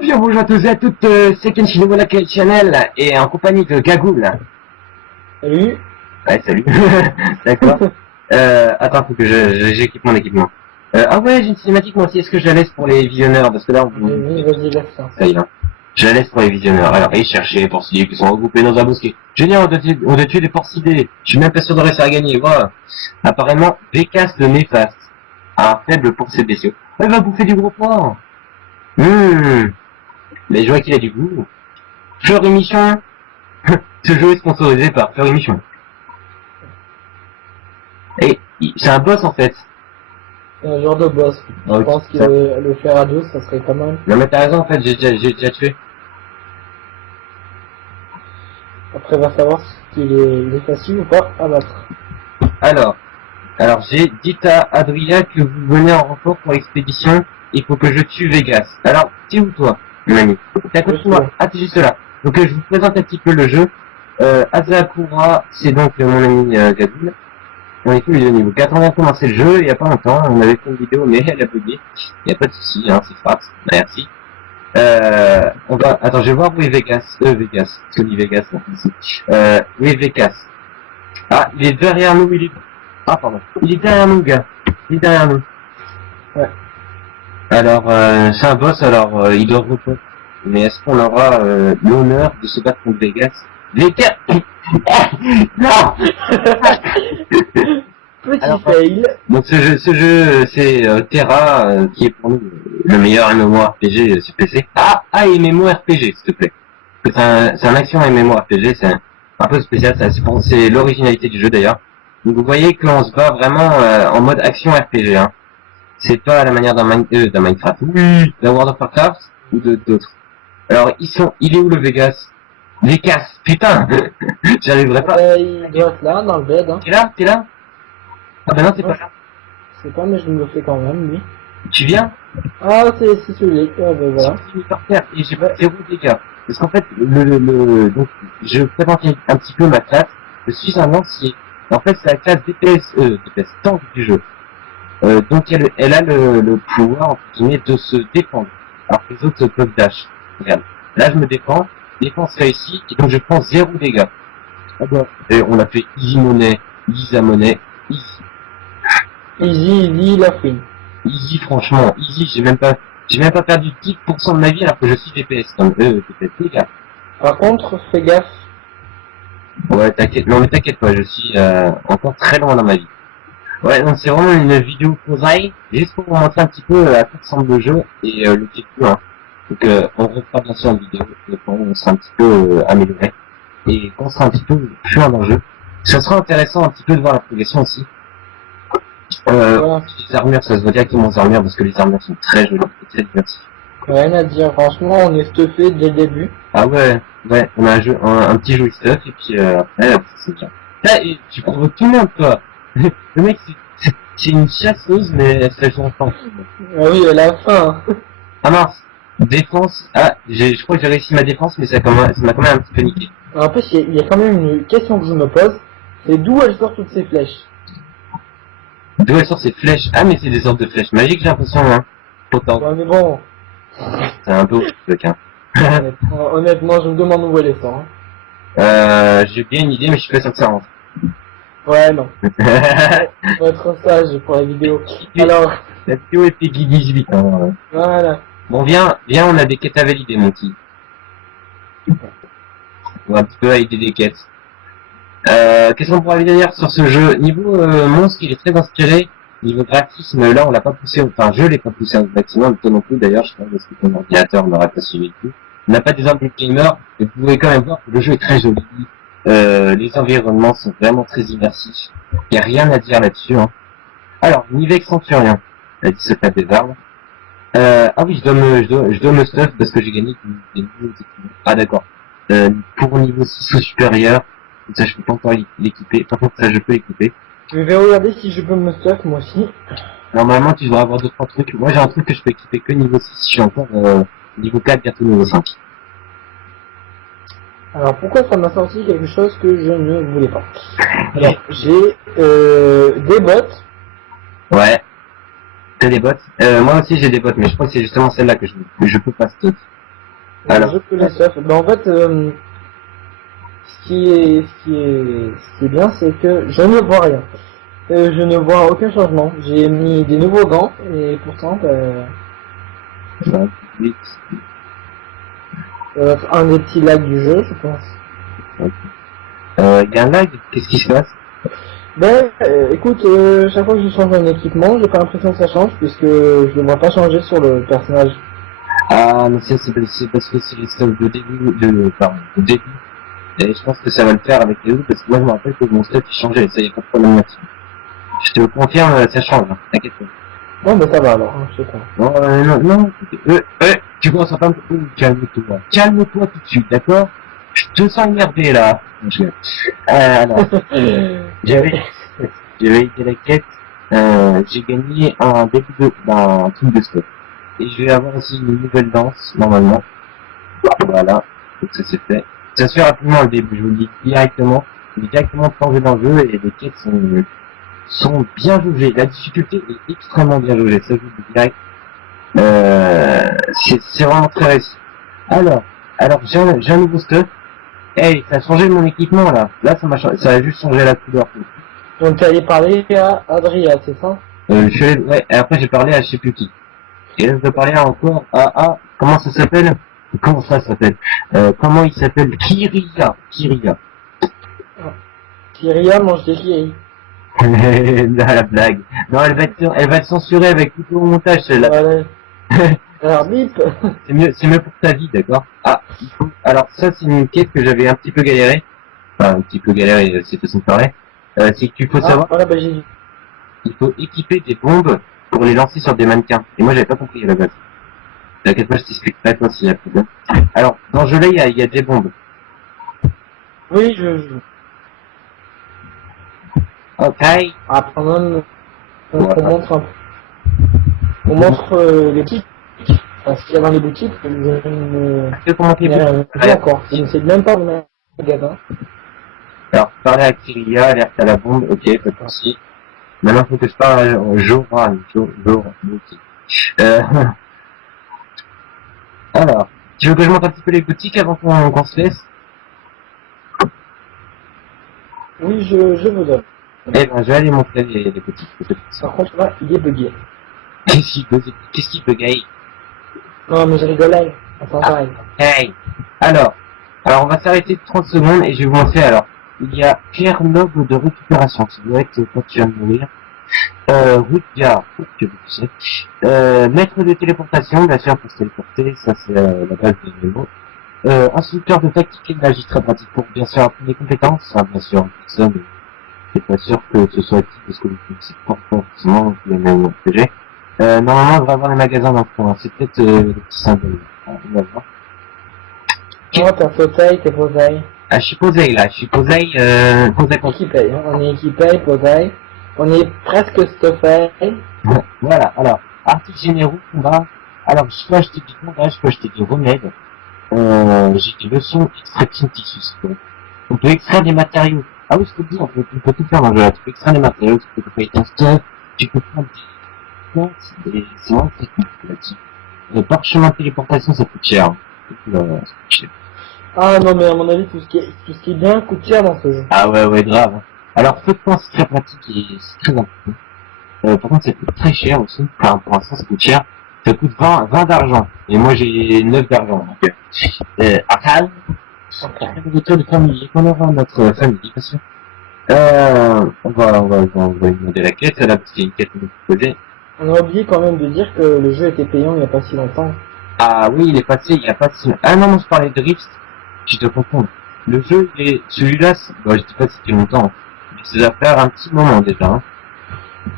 Bien bonjour à tous et à toutes, c'est Kenshi de Monaco Channel et en compagnie de Gagoul. Salut. Ouais, salut. D'accord. Attends, faut que j'équipe mon équipement. Ah ouais, j'ai une cinématique moi aussi, est-ce que je la laisse pour les visionneurs? Parce que là, Vas-y, laisse ça. Ça y est, hein. Je la laisse pour les visionneurs. Alors, et chercher les porcidés qui sont regroupés dans un bosquet. Génial, on doit tuer les porcidés. Je suis même pas sûr de réussir à gagner, voilà. Apparemment, Vécas le néfaste a un faible pour ses bestiaux. Elle va bouffer du gros porc. Mais je vois qu'il a du goût. Fleury Michon. Ce jeu est sponsorisé par Fleury Michon. Et c'est un boss en fait. C'est un genre de boss. Je pense que le faire à deux, ça serait pas mal. Non mais t'as raison en fait, j'ai déjà tué. Après, va savoir s'il est facile ou pas à battre. Alors j'ai dit à Adrien que vous venez en renfort pour l'expédition. Il faut que je tue Vegas. Alors, t'es où toi, mon ami? T'es à côté de moi. Ah, t'es juste là. Donc je vous présente un petit peu le jeu. Azakura, c'est donc mon ami Gabriel. On est tous les deux niveau 4, on a commencé le jeu il y a pas longtemps, on avait fait une vidéo mais elle a bugué. Il n'y a pas de souci, hein, c'est frappe, merci. On va, attends, je vais voir où est Vegas, Sony Vegas, non, ici. Où est Vegas? Ah, il est derrière nous, ah, pardon. Il est derrière nous, gars. Il est derrière nous. Ouais. Alors, c'est un boss, alors, il doit reposer. Mais est-ce qu'on aura, l'honneur de se battre contre Vegas? Vegas! Non! Petit alors, fail. Donc ce jeu c'est Terra qui est pour nous le meilleur MMORPG sur PC. Et MMORPG s'il te plaît. C'est un action MMORPG, c'est un peu spécial, c'est l'originalité du jeu d'ailleurs. Donc vous voyez qu'on se bat vraiment en mode action RPG. Hein. C'est pas à la manière d'un Minecraft, oui, d'un World of Warcraft ou d'autres. Alors il est où le Vegas? Vegas, putain, j'arriverai pas. Il doit être là, dans le bed. Hein. T'es là? Ah bah non, t'es pas là. Je sais pas, mais je me le fais quand même, lui. Tu viens? Ah, c'est celui-là. Ah, ben voilà. J'ai par terre et j'ai pas 0 dégâts. Parce qu'en fait, donc, je présente un petit peu ma classe. Je suis un lancier. En fait, c'est la classe DPS tank du jeu. Donc, elle a le pouvoir, entre guillemets, de se défendre. Alors que les autres peuvent dash. Regarde. Là, je me défends. Défense réussie. Et donc, je prends 0 dégâts. Ah bon. Et on a fait easy money, easy money, easy. Easy, la fouine. Easy, franchement, easy, j'ai même pas perdu 10% de ma vie alors que je suis DPS. Donc, DPS, les gars. Par contre, fais gaffe. Ouais, t'inquiète, non mais t'inquiète pas, je suis encore très loin dans ma vie. Ouais, donc c'est vraiment une vidéo conseil, juste pour vous montrer un petit peu à quoi ressemble le jeu et le petit peu, hein. Donc on refera bien sûr une vidéo quand on sera un petit peu amélioré et qu'on sera un petit peu plus loin dans le jeu. Ça sera intéressant un petit peu de voir la progression aussi. Les armures, ça se voit directement aux armures parce que les armures sont très jolies et très diversifiées. Rien à dire, franchement, on est stuffé dès le début. Ah ouais, on a un petit joli stuff et puis après, c'est bien. Là, tu provoques tout le monde, toi. Le mec, c'est une chasseuse, mais elle fait son temps. Ah oui, à la fin. Ah mince, défense. Ah, je crois que j'ai réussi ma défense, mais ça m'a quand même un petit peu niqué. En plus, il y a quand même une question que je me pose, c'est d'où elle sort toutes ces flèches? D'où elle sort ces flèches? Ah, mais c'est des sortes de flèches magiques, j'ai l'impression, hein. Pourtant. Ouais, mais bon. C'est un peu le cas. Honnêtement, je me demande où elle sort. Hein. J'ai bien une idée, mais je suis pas sûr que ça rentre. Ouais, non. On va être sage pour la vidéo. Alors. La vidéo est Peggy 18, hein. Voilà. Bon, viens, on a des quêtes à valider, mon petit. On va un petit peu valider des quêtes. Qu'est-ce qu'on pourra dire sur ce jeu? Niveau monstre, il est très inspiré. Niveau graphisme, là, on l'a pas poussé, enfin, je l'ai pas poussé au maximum, toi non plus, d'ailleurs, je pense, parce que ton ordinateur n'aurait pas suivi le coup. On n'a pas des armes de gamer, mais vous pouvez quand même voir que le jeu est très joli. Les environnements sont vraiment très immersifs. Il n'y a rien à dire là-dessus, hein. Alors, niveau Centurion, elle dit se tape des arbres. Ah oui, je dois me stuff parce que j'ai gagné des nouveaux équipements. Ah d'accord. Pour niveau 6 ou supérieur, ça je peux pas encore l'équiper. Par contre ça je peux l'équiper. Je vais regarder si je peux me stuff moi aussi. Normalement tu devrais avoir 2-3 trucs. Moi j'ai un truc que je peux équiper que niveau 6, je suis encore niveau 4, bientôt niveau 5. Alors pourquoi ça m'a sorti quelque chose que je ne voulais pas? Alors j'ai des bottes. Ouais. T'as des bots? Moi aussi j'ai des bots, mais je crois que c'est justement celle-là que je peux pas stuff. Alors. Je peux les stuff. Ben, en fait, ce qui est bien, c'est que je ne vois rien. Je ne vois aucun changement. J'ai mis des nouveaux gants et pourtant, Bah, vite. ça va être un des petits lags du jeu, je pense. Y a un lag? Qu'est-ce qui se passe? Ben, écoute, chaque fois que je change un équipement, j'ai pas l'impression que ça change puisque je ne vois pas changer sur le personnage. Ah, mais ça, c'est parce que c'est les stuff de début, de début. Et je pense que ça va le faire avec les autres, parce que moi, je me rappelle que mon stuff, il changeait, ça, y a pas de problème là-dessus. Je te le confirme, ça change, hein, t'inquiète pas. Non, mais ça va alors, hein, je sais pas. Non, non, tu commences à pas me... calme-toi. Calme-toi tout de suite, d'accord? Je te sens énervé, là. Alors, j'avais été la quête, j'ai gagné un début d'un truc de stuff. Et je vais avoir aussi une nouvelle danse, normalement. Voilà, donc ça c'est fait. Ça se fait rapidement le début, je vous le dis directement. Il est directement plongé dans le jeu et les quêtes sont bien jaugées. La difficulté est extrêmement bien jaugée, ça je vous le dis direct. C'est vraiment très réussi. Alors j'ai un nouveau stuff. Hey, ça a changé mon équipement là. Là ça a juste changé la couleur. Donc, tu allais parler à Adria, c'est ça? Ouais, et après j'ai parlé à je sais plus qui. Et là je dois parler encore à comment ça s'appelle? Comment ça s'appelle? Comment il s'appelle? Kiria. Kyria mange des Kiri. La blague. Non, elle va être censurée avec tout au montage, celle-là. Voilà. Alors, bip. C'est mieux pour ta vie, d'accord? Ah, alors ça, c'est une quête que j'avais un petit peu galéré. Enfin, un petit peu galéré, c'est façon de parler. C'est qu'il faut savoir, Voilà, bah, j'ai dit. il faut équiper des bombes pour les lancer sur des mannequins. Et moi, j'avais pas compris à la base. T'inquiète pas, je t'explique pas toi s'il y a problème. Alors, dans ce jeu-là, il y a des bombes. Oui, je joue. Ok. Ah, quand même, on Voilà. montre un peu. On montre les boutiques. Enfin, ce qu'il y a dans les boutiques, je ne Est-ce que comment t'es pas encore. Je ne sais même pas où mettre le magasin. Alors, parler à Kyria, alerte à la bombe, ok, pas de souci. Maintenant, faut que je parle à Joran, ok. Euh, alors, tu veux que je montre un petit peu les boutiques avant qu'on se laisse? Oui, je vous donne. Eh ben, je vais aller montrer les boutiques. Par contre, là, il est bugué. Qu'est-ce qui bugay? Non, mais je rigolais. Enfin, pareil. Hey! Alors, on va s'arrêter 30 secondes et je vais vous montrer, alors. Il y a Pierre Noble de récupération, ça doit être quand tu vas mourir. Route gare, que vous savez. Maître de téléportation, bien sûr, pour se téléporter, ça c'est la base des niveaux. Instructeur de tactique et de magie, très pratique pour bien sûr apprendre les compétences. Enfin, bien sûr, ça, mais c'est pas sûr que ce soit actif parce que vous connaissez pas forcément les mêmes PG. Normalement, on devrait avoir les magasins dans le coin. C'est peut-être le petit symbole. On va voir. Non, t'as fauteuil, t'es posaille. Ah, je suis posé là, posé contre. Équipé, hein. On est équipé, posaille. On est presque stuffé. Voilà, alors, articles généraux, combat. Alors, je peux acheter du combat, je peux acheter du remède. J'ai des leçons extraction tissus. On peut extraire des matériaux. Ah oui, je te le dis, on peut tout faire dans le jeu. Tu peux extraire des matériaux, tu peux faire un stuff, tu peux prendre des plantes, et c'est vraiment très cool là-dessus. Parchemin de téléportation, ça coûte cher. Ça coûte cher. Ah non, mais à mon avis, tout ce qui est bien coûte cher dans ce jeu. Ah ouais, grave. Alors, feu de camp, c'est très pratique et c'est très important. Par contre, ça coûte très cher aussi. Enfin, pour l'instant, ça coûte cher. Ça coûte 20 d'argent. Et moi, j'ai 9 d'argent. Donc, Arcal, le tour de famille, qu'on aura notre famille, bien sûr. On va lui demander la quête, là, parce qu'il y a une quête à nous proposer. On a oublié quand même de dire que le jeu était payant il n'y a pas si longtemps. Ah oui, il est passé, il y a pas si... Ah non, moi, je parlais de Rift. Je te confonds. Le jeu, celui-là, je dis pas que c'était longtemps. Mais ça doit faire un petit moment déjà, hein.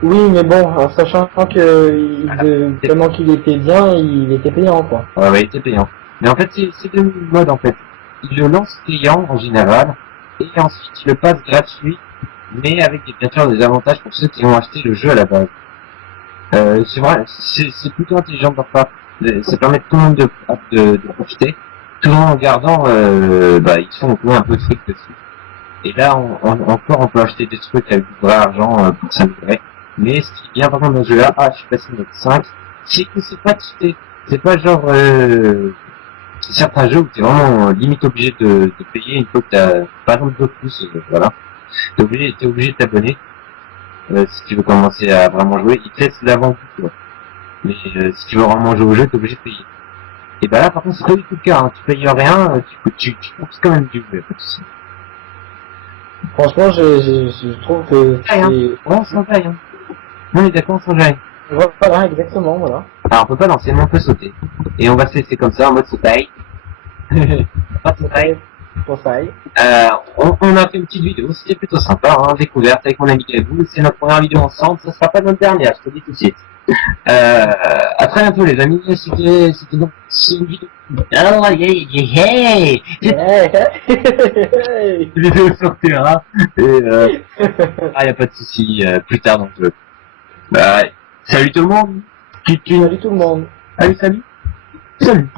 Oui, mais bon, en sachant que tellement qu'il était bien, il était payant, quoi. Ouais, il était payant. Mais en fait, c'est deux modes, en fait. Il le lance payant, en général, et ensuite, il le passe gratuit, mais avec bien sûr des avantages pour ceux qui ont acheté le jeu à la base. C'est vrai, c'est plutôt intelligent de leur part. Ça permet à tout le monde de profiter, tout en gardant, ils font un peu de trucs dessus. Et là, encore, on peut acheter des trucs avec du vrai argent pour s'améliorer. Mais ce qui est bien par contre dans ce jeu-là, je suis passé mode 5, c'est que c'est pas cheaté. C'est pas genre certains jeux où t'es vraiment limite obligé de payer une fois que t'as par exemple 2 pouces, voilà. T'es obligé de t'abonner si tu veux commencer à vraiment jouer. Ils te laissent l'avant-goût, quoi. Mais si tu veux vraiment jouer au jeu, t'es obligé de payer. Et bah là par contre c'est pas du tout le cas, hein. Tu payes rien, tu profites quand même du jeu, pas de soucis. Franchement, je trouve que Paye, hein. c'est... Ouais, c'est paye, hein. On est d'accord, sans jamais. Voilà, exactement, voilà. Alors on peut pas lancer, mais on peut sauter. Et on va se laisser comme ça en mode sauter. Pas de sauter. Pour ça, On a fait une petite vidéo, c'était plutôt sympa, hein, découverte avec mon ami Gabou. C'est notre première vidéo ensemble, ça sera pas notre dernière, je te le dis tout de suite. À très bientôt les amis, c'était donc c'est une vidéo. Alors, hey, hey. vidéo sur Terra, et y a pas de souci, plus tard dans le jeu. Bah, salut tout le monde. Salut tout le monde. Salut. Salut.